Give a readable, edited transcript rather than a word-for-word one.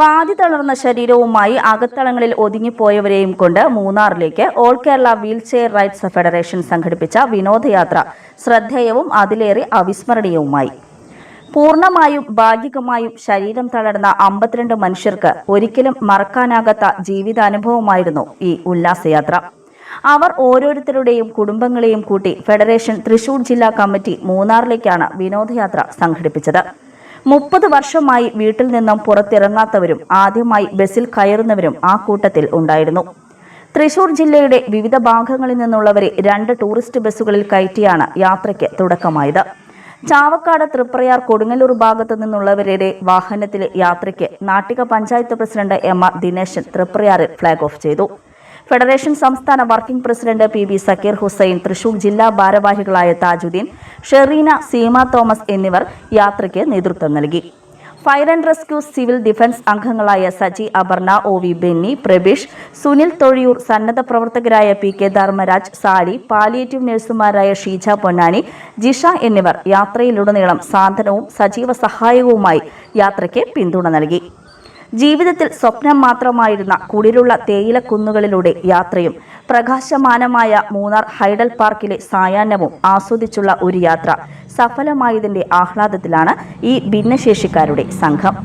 പാതി തളർന്ന ശരീരവുമായി അകത്തളങ്ങളിൽ ഒതുങ്ങിപ്പോയവരെയും കൊണ്ട് മൂന്നാറിലേക്ക് all Kerala wheelchair rights federation സംഘടിപ്പിച്ച വിനോദയാത്ര ശ്രദ്ധേയവും അതിലേറെ അവിസ്മരണീയവുമായി. പൂർണ്ണമായും ഭാഗികമായും ശരീരം തളർന്ന 52 മനുഷ്യർക്ക് ഒരിക്കലും മറക്കാനാകാത്ത ജീവിതാനുഭവമായിരുന്നു ഈ ഉല്ലാസയാത്ര. അവർ ഓരോരുത്തരുടെയും കുടുംബങ്ങളെയും കൂട്ടി ഫെഡറേഷൻ തൃശൂർ ജില്ലാ കമ്മിറ്റി മൂന്നാറിലേക്കാണ് വിനോദയാത്ര സംഘടിപ്പിച്ചത്. 30 വർഷമായി വീട്ടിൽ നിന്നും പുറത്തിറങ്ങാത്തവരും ആദ്യമായി ബസ്സിൽ കയറുന്നവരും ആ കൂട്ടത്തിൽ ഉണ്ടായിരുന്നു. തൃശൂർ ജില്ലയുടെ വിവിധ ഭാഗങ്ങളിൽ നിന്നുള്ളവരെ 2 ടൂറിസ്റ്റ് ബസ്സുകളിൽ കയറ്റിയാണ് യാത്രയ്ക്ക് തുടക്കമായത്. ചാവക്കാട്, തൃപ്രയാർ, കൊടുങ്ങല്ലൂർ ഭാഗത്തു നിന്നുള്ളവരുടെ വാഹനത്തിലെ യാത്രയ്ക്ക് നാട്ടിക പഞ്ചായത്ത് പ്രസിഡന്റ് എം.ആർ. ദിനേശൻ തൃപ്രയാറിൽ ഫ്ളാഗ് ഓഫ് ചെയ്തു. ഫെഡറേഷൻ സംസ്ഥാന working president P. B. Zakir Hussain, Thrissur ജില്ലാ ഭാരവാഹികളായ താജുദ്ദീൻ, ഷെറീന, സീമ തോമസ് എന്നിവർ യാത്രയ്ക്ക് നേതൃത്വം നൽകി. Fire and rescue, civil defence അംഗങ്ങളായ സജി, അപർണ, ഒ.വി. ബെന്നി, പ്രബീഷ്, സുനിൽ തൊഴിയൂർ, സന്നദ്ധ പ്രവർത്തകരായ P. K. Dharmaraj, Sali, palliative നഴ്സുമാരായ ഷീജ പൊന്നാനി, ജിഷ എന്നിവർ യാത്രയിലുടനീളം സാന്ത്വനവും സജീവ സഹായവുമായി യാത്രയ്ക്ക് പിന്തുണ നൽകി. ജീവിതത്തിൽ സ്വപ്നം മാത്രമായിരുന്ന കുളിരുള്ള തേയിലക്കുന്നുകളിലൂടെ യാത്രയും പ്രകാശമാനമായ മൂന്നാർ ഹൈഡൽ പാർക്കിലെ സായാഹ്നവും ആസ്വദിച്ചുള്ള ഒരു യാത്ര സഫലമായതിന്റെ ആഹ്ലാദത്തിലാണ് ഈ ഭിന്നശേഷിക്കാരുടെ സംഘം.